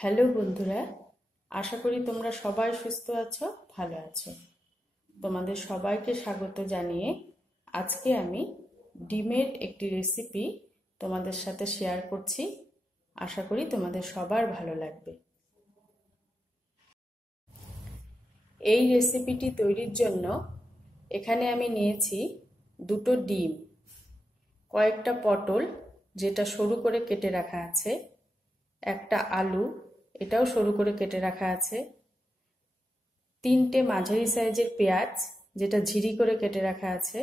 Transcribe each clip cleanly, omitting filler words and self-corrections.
Hello বন্ধুরা, আশা করি তোমরা সবাই সুস্থ আছো, ভালো আছো। তোমাদের সবাইকে স্বাগত জানিয়ে আজকে আমি ডিমের একটি রেসিপি তোমাদের সাথে শেয়ার করছি। আশা করি তোমাদের সবার ভালো লাগবে। এই রেসিপিটি তৈরির জন্য এখানে আমি নিয়েছি দুটো ডিম, কয়েকটা পটল যেটা সরু করে কেটে রাখা আছে, একটা আলু এটাও সরু করে কেটে রাখা আছে, তিনটে মাঝারি সাইজের পেঁয়াজ যেটা ঝিরি করে কেটে রাখা আছে,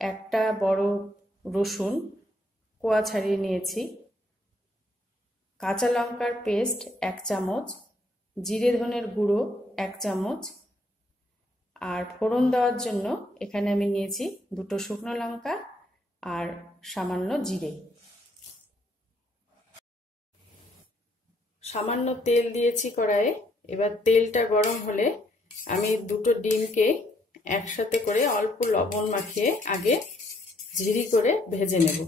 একটা বড় রসুন কোয়া ছাড়িয়ে নিয়েছি, কাঁচা লঙ্কার পেস্ট 1 চামচ, জিরে ধনের গুঁড়ো 1 চামচ, আর ফোড়ন দেওয়ার জন্য এখানে আমি নিয়েছি দুটো শুকনো লঙ্কা আর সামান্য জিরে। সামান্য তেল দিয়েছি কড়াইয়ে। এবার তেলটা গরম হলে আমি দুটো ডিমকে একসাথে করে অল্প লবণ মাখিয়ে আগে ঝিরি করে ভেজে নেব।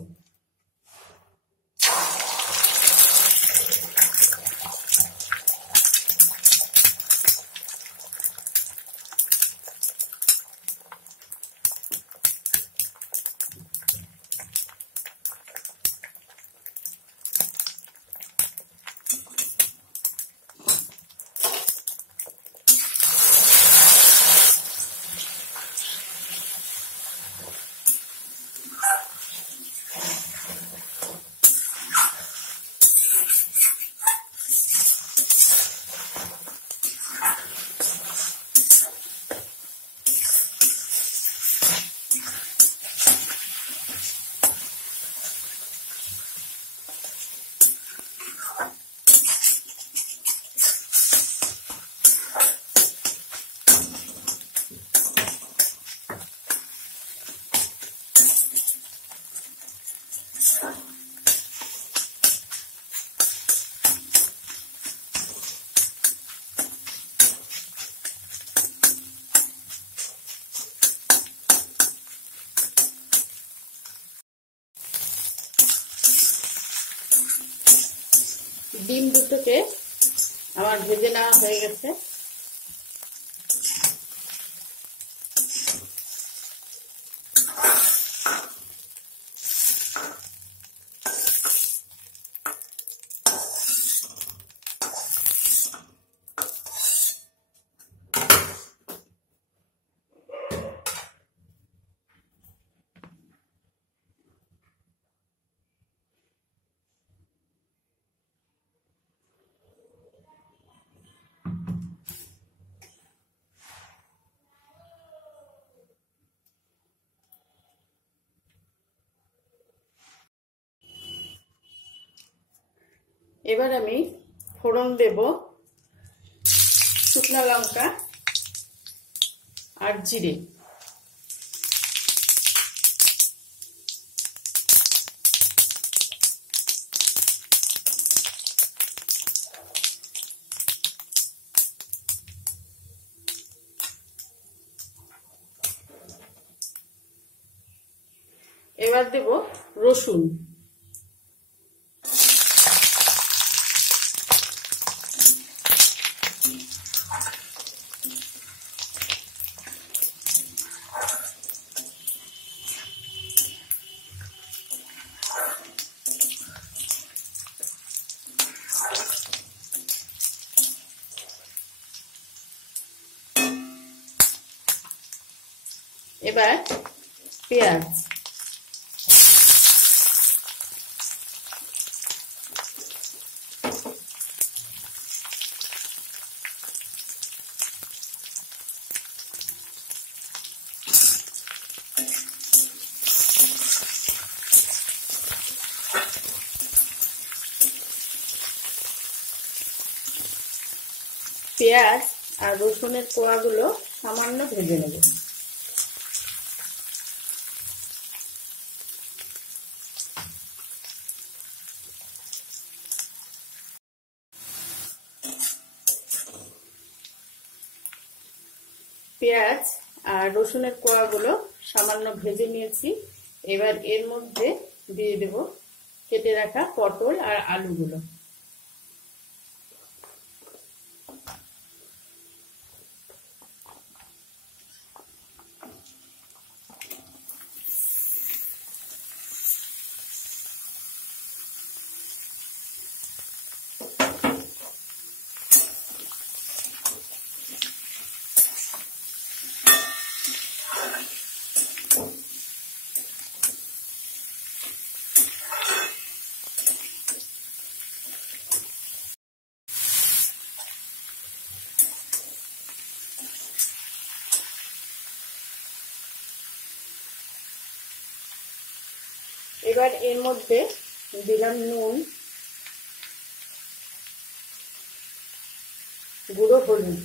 ডিম দুটোকে আমার ভেজে নেওয়া হয়ে গেছে। এবার আমি ফোড়ন দেব শুকনো লঙ্কা আর জিরে। এবার দেব রসুন। এবার পেঁয়াজ, পেঁয়াজ আর রসুনের কোয়াগুলো সামান্য ভেজে নেব। পেঁয়াজ আর রসুনের কোয়াগুলো সামান্য ভেজে নিয়েছি। এবার এর মধ্যে দিয়ে দেব কেটে রাখা পটল আর আলুগুলো। এবার এর মধ্যে দিলাম নুন, গুঁড়ো হলুদ,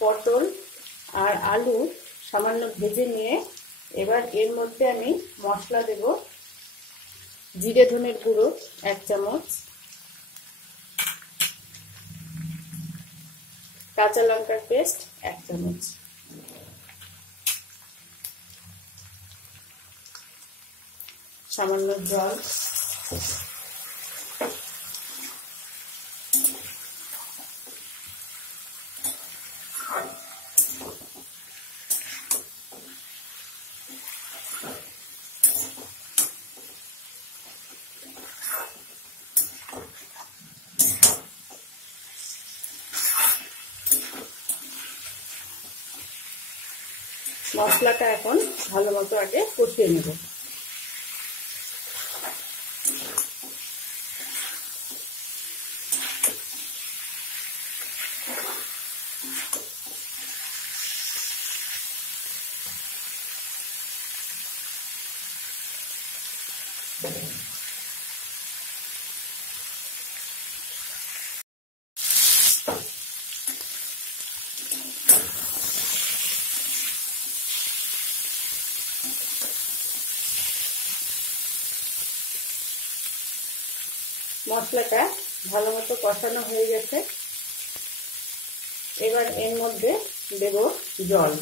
পটল আর আলু সামান্য ভেজে নিয়ে এবার এর মধ্যে আমি মশলা দেব। জিরে ধনের গুঁড়ো 1 চামচ, কাঁচা লঙ্কার পেস্ট 1 চামচ, সামান্য জল, মশলাটা এখন ভালো মতো আগে কষিয়ে নেব। মশলাটা ভালো মতো কষানো হয়ে গেছে। এবার এর মধ্যে দেব জল।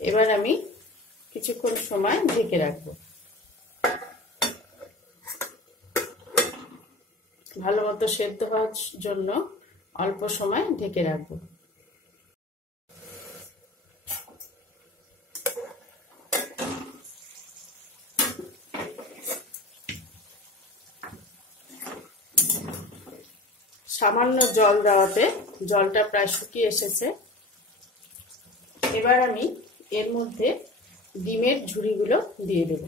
এবার আমি কিছুক্ষণ সময় ঢেকে রাখবো। ভালো মতো সেদ্ধ হওয়ার জন্য অল্প সময় ঢেকে রাখবো। সামান্য জল দেওয়াতে জলটা প্রায় শুকিয়ে এসেছে। এবার আমি এর মধ্যে ডিমের ঝুড়িগুলো দিয়ে দেব।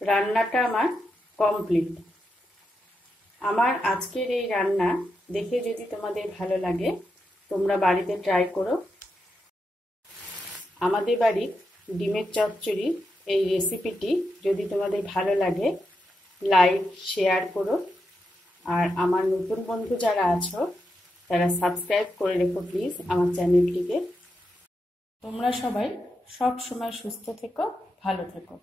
রান্নাটা আমার কমপ্লিট। আমার আজকের এই রান্না দেখে যদি তোমাদের ভালো লাগে, তোমরা বাড়িতে ট্রাই করো। আমাদের বাড়ির ডিমের চচ্চড়ি এই রেসিপিটি যদি তোমাদের ভালো লাগে, লাইক শেয়ার করো। আর আমার নতুন বন্ধু যারা আছো তারা সাবস্ক্রাইব করে রেখো প্লিজ আমার চ্যানেলটিকে। তোমরা সবাই সব সময় সুস্থ থেকো, ভালো থেকো।